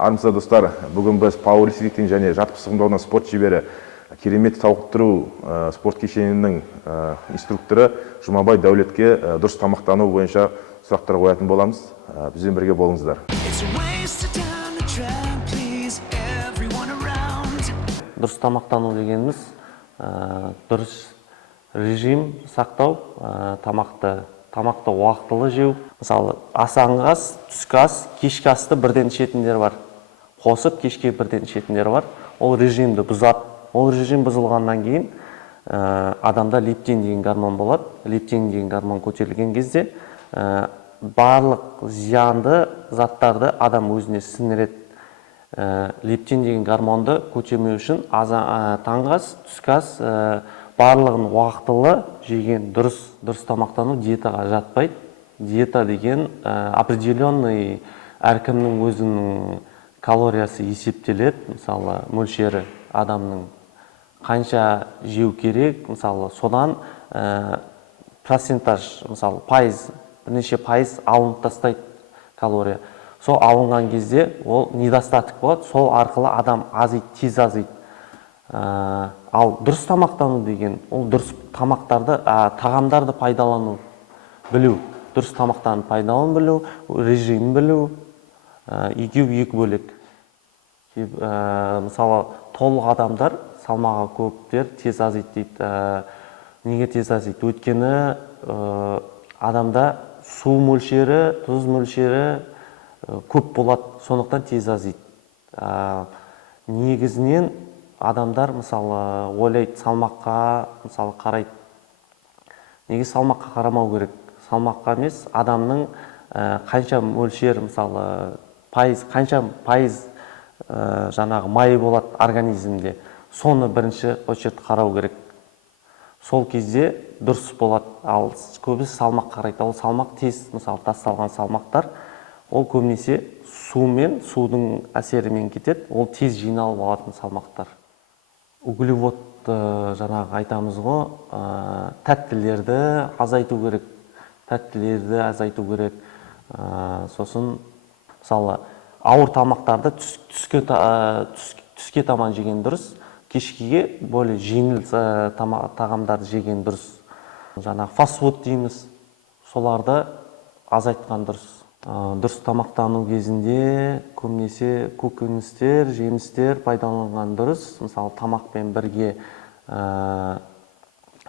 Армысыздар достар, бүгін біз пауэрлифтингтің және жат пысықтаудан спорт шебері, керемет сауықтыру спорт кешенінің инструкторы Жұмабай Дәулетке дұрыс тамақтану бойынша сұрақтар қоятын боламыз. Бізбен бірге болыңыздар. Дұрыс тамақтану дегеніміз дұрыс режим сақтау, тамақты уақытылы жеу. Мысалы, асаңғы ас, түскі ас, кешкі асты бірден ішетіндер бар. Қосып кешке бірден ішетіндер бар. Ол режимді бұзады. Ол режим бұзылғаннан кейін адамда лептин деген гормон болады. Лептин деген гормон көтерілген кезде барлық зиянды заттарды адам өзіне сіңіреді. Лептин деген гормонды көтермеу үшін таңғы ас, түскі ас барлығын уақытылы жеген дұрыс тамақтану диетаға жатпайды. Диета деген определенный әркімнің өзінің калориясы есептеледі. Мысалы, мөлшері адамның қанша жеу керек, мысалы, содан процентаж, мысалы, бірнеше пайыз алынып тастайды калория. Сол алынған кезде ол недостаток болады, сол арқылы адам азиды, тез азиды. Ал дұрыс тамақтану деген, ол дұрыс тағамдарды пайдалану білу, дұрыс тамақтарын пайдалану білу, режим білу, екеу екі бөлек. Мысалы, толық адамдар, салмағы көптер тез азиды дейді. Неге тез азиды? Өйткені адамда су мөлшері, тұз мөлшері көп болады, сондықтан тез азиды. Негізінен адамдар, мысалы, ойлайды салмаққа, мысалы, қарайды. Неге салмаққа қарамау керек? Салмаққа емес, адамның қанша мөлшер, мысалы, қанша пайыз жаңағы майы болады организмде, соны бірінші очерт қарау керек. Сол кезде дұрыс болады. Ал көбісі салмақ қарайды. Ол салмақ тез, мысалы, тасталған салмақтар, ол көбінесе судың әсерімен кетеді. Ол тез жиналып алатын салмақтар. Углевод жаңағы айтамыз ғой, тәттілерді азайту керек. Тәттілерді азайту керек. Сосын, мысалы, ауыр тамақтарды түске таман жеген дұрыс, кешкіге более жеңіл тағамдарды жеген дұрыс. Жаңағы фастфуд дейміз, соларды азайтқан дұрыс. Дұрыс тамақтану кезінде көбінесе көкөністер, жемістер пайдаланған дұрыс. Мысалы, тамақпен бірге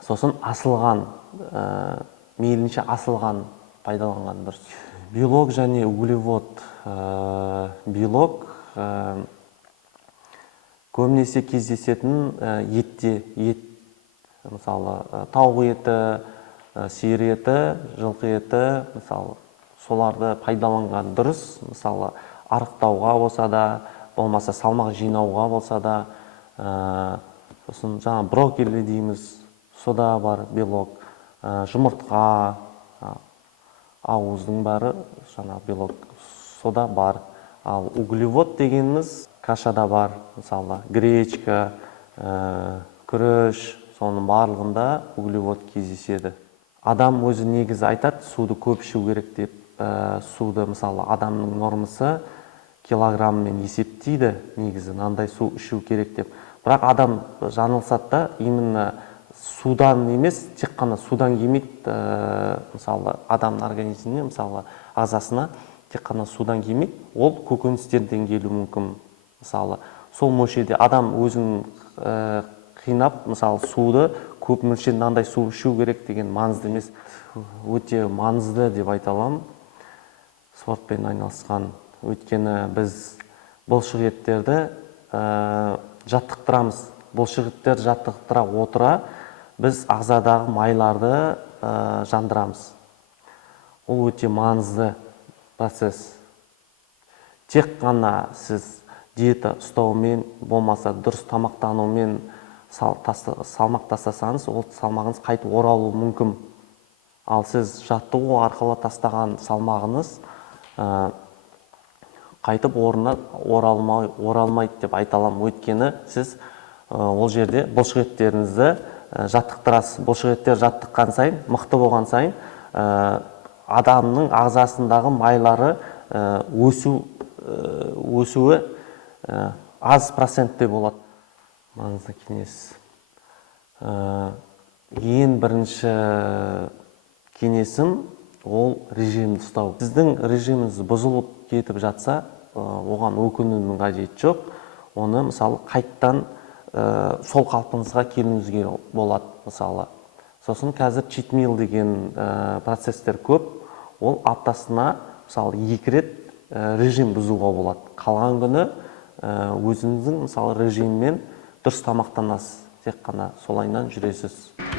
сосын асылған, мейлінше асылған пайдаланған дұрыс. Белок және углевод. Белок көбінесе кездесетін етте, мысалы, тауық еті, сиыр еті, жылқы еті, мысалы, соларды пайдаланған дұрыс. Мысалы, арықтауға болса да, болмаса салмақ жинауға болса да, сосын жаңа брокколи дейміз, сода бар белок, жұмыртқа, ауыздың бәрі жаңа белок, сода бар. Ал углевод дегеніміз кашада бар, мысалы, гречка, күріш, соның барлығында углевод кездеседі. Адам өзі негізі айтады, суды көп ішу керек деп. Суды, мысалы, адамның нормасы килограммен есептейді, негізі мынандай су ішу керек деп. Бірақ адам жаңылсады да, именно судан емес, тек қана судан келмейді, мысалы, адамның организміне, мысалы, ағзасына тек қана судан келмейді, ол көкөністерден келуі мүмкін. Мысалы, сол мөлшерде адам өзін қинап, мысалы, суды көп мөлшерде мынандай су ішу керек деген маңызды емес. Өте маңызды деп айта аламын спортпен айналысқан. Өйткені біз бұлшық еттерді жаттықтырамыз. Бұлшық еттер жаттықтыра отыра, біз ағзадағы майларды жандырамыз. Ол өте маңызды процесс. Тек қана сіз диета ұстаумен, болмаса дұрыс тамақтанумен салмақ тастасаңыз, ол салмағыңыз қайтып оралуы мүмкін. Ал сіз жаттығу арқылы тастаған салмағыңыз қайтып орнына оралмайды деп айта аламын. Өйткені сіз ол жерде бұлшық еттеріңізді жаттықтырасыз. Бұлшық еттер жаттыққан сайын, мықты болған сайын, адамның ағзасындағы майлары өсу өсуі аз процентте болады. Маңызды кеңес. Ең бірінші кеңесім ол режимді ұстау. Сіздің режиміңіз бұзылып кетіп жатса, оған өкінудің қажеті жоқ. Оны мысалы қайттан сол қалпыңызға келуіңізге болады мысалы. Сосын қазір cheat meal деген процесстер көп. Ол аптасына мысалы 2 рет режим бұзуға болады. Қалған күні өзіңіздің мысалы режиммен дұрыс тамақтанасыз. Тек қана солайынан жүресіз.